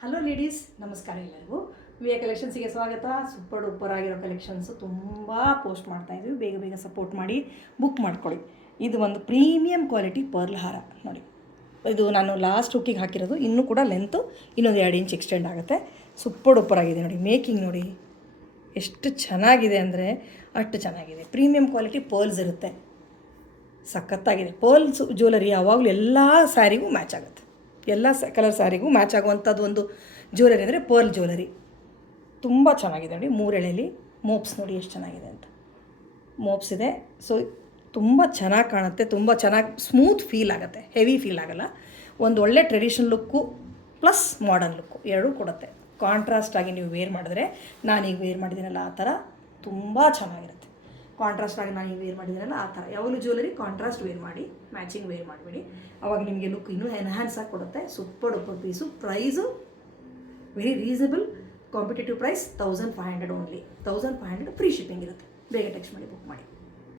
Hello ladies, ನಮಸ್ಕಾರ ಎಲ್ಲರಿಗೂ. VA ಕಲೆಕ್ಷನ್ಸಿಗೆ ಸ್ವಾಗತ. ಸೂಪರ್ ಡೂಪರ್ ಆಗಿರೋ ಕಲೆಕ್ಷನ್ಸು ತುಂಬ ಪೋಸ್ಟ್ ಮಾಡ್ತಾಯಿದ್ವಿ. ಬೇಗ ಬೇಗ ಸಪೋರ್ಟ್ ಮಾಡಿ ಬುಕ್ ಮಾಡ್ಕೊಳ್ಳಿ. ಇದು ಒಂದು ಪ್ರೀಮಿಯಂ ಕ್ವಾಲಿಟಿ ಪರ್ಲ್ ಹಾರ ನೋಡಿ. ಇದು ನಾನು ಲಾಸ್ಟ್ ಹುಕ್ಕಿಗೆ ಹಾಕಿರೋದು. ಇನ್ನೂ ಕೂಡ ಲೆಂತು ಇನ್ನೊಂದು 2 ಇಂಚ್ ಎಕ್ಸ್ಟೆಂಡ್ ಆಗುತ್ತೆ. ಸೂಪರ್ ಡೂಪರ್ ಆಗಿದೆ ನೋಡಿ. ಮೇಕಿಂಗ್ ನೋಡಿ ಎಷ್ಟು ಚೆನ್ನಾಗಿದೆ ಅಂದರೆ ಅಷ್ಟು ಚೆನ್ನಾಗಿದೆ. ಪ್ರೀಮಿಯಂ ಕ್ವಾಲಿಟಿ ಪರ್ಲ್ಸ್ ಇರುತ್ತೆ. ಸಖತ್ತಾಗಿದೆ. ಪರ್ಲ್ಸ್ ಜ್ಯುವೆಲರಿ ಯಾವಾಗಲೂ ಎಲ್ಲ ಸ್ಯಾರಿಗೂ ಮ್ಯಾಚ್ ಆಗುತ್ತೆ. ಎಲ್ಲ ಕಲರ್ ಸ್ಯಾರಿಗೂ ಮ್ಯಾಚ್ ಆಗುವಂಥದ್ದು ಒಂದು ಜ್ಯುವೆಲರಿ ಅಂದರೆ ಪರ್ಲ್ ಜ್ಯುವೆಲರಿ. ತುಂಬ ಚೆನ್ನಾಗಿದೆ ನೋಡಿ. 3 ಎಳೆಯಲ್ಲಿ ಮೋಪ್ಸ್ ನೋಡಿ ಎಷ್ಟು ಚೆನ್ನಾಗಿದೆ ಅಂತ. ಮೋಪ್ಸ್ ಇದೆ. ಸೊ ತುಂಬ ಚೆನ್ನಾಗಿ ಕಾಣುತ್ತೆ. ತುಂಬ ಚೆನ್ನಾಗಿ ಸ್ಮೂತ್ ಫೀಲ್ ಆಗುತ್ತೆ. ಹೆವಿ ಫೀಲ್ ಆಗೋಲ್ಲ. ಒಂದು ಒಳ್ಳೆ traditional look plus modern look ಎರಡೂ ಕೊಡುತ್ತೆ. ಕಾಂಟ್ರಾಸ್ಟ್ ಆಗಿ ನೀವು ವೇರ್ ಮಾಡಿದ್ರೆ, ನಾನೀಗ ವೇರ್ ಮಾಡಿದ್ದೀನಲ್ಲ ಆ ಥರ ತುಂಬ ಚೆನ್ನಾಗಿರುತ್ತೆ. ಕಾಂಟ್ರಾಸ್ಟ್ ಆಗಿ ನಾನು ವೇರ್ ಮಾಡಿದ್ದೀನಲ್ಲ ಆ ಥರ. ಯಾವಾಗಲೂ ಜ್ಯುವೆಲರಿ ಕಾಂಟ್ರಾಸ್ಟ್ ವೇರ್ ಮಾಡಿ, ಮ್ಯಾಚಿಂಗ್ ವೇರ್ ಮಾಡಿಬಿಡಿ. ಅವಾಗ ನಿಮಗೆ ಲುಕ್ ಇನ್ನೂ ಎನ್ಹ್ಯಾನ್ಸ್ ಆಗಿ ಕೊಡುತ್ತೆ. Super duper piece. Price very reasonable. Competitive price 1500 only. 1500 free shipping ಇರುತ್ತೆ. ಬೇಗ ಟೆಕ್ಸ್ಟ್ ಮಾಡಿ ಬುಕ್ ಮಾಡಿ.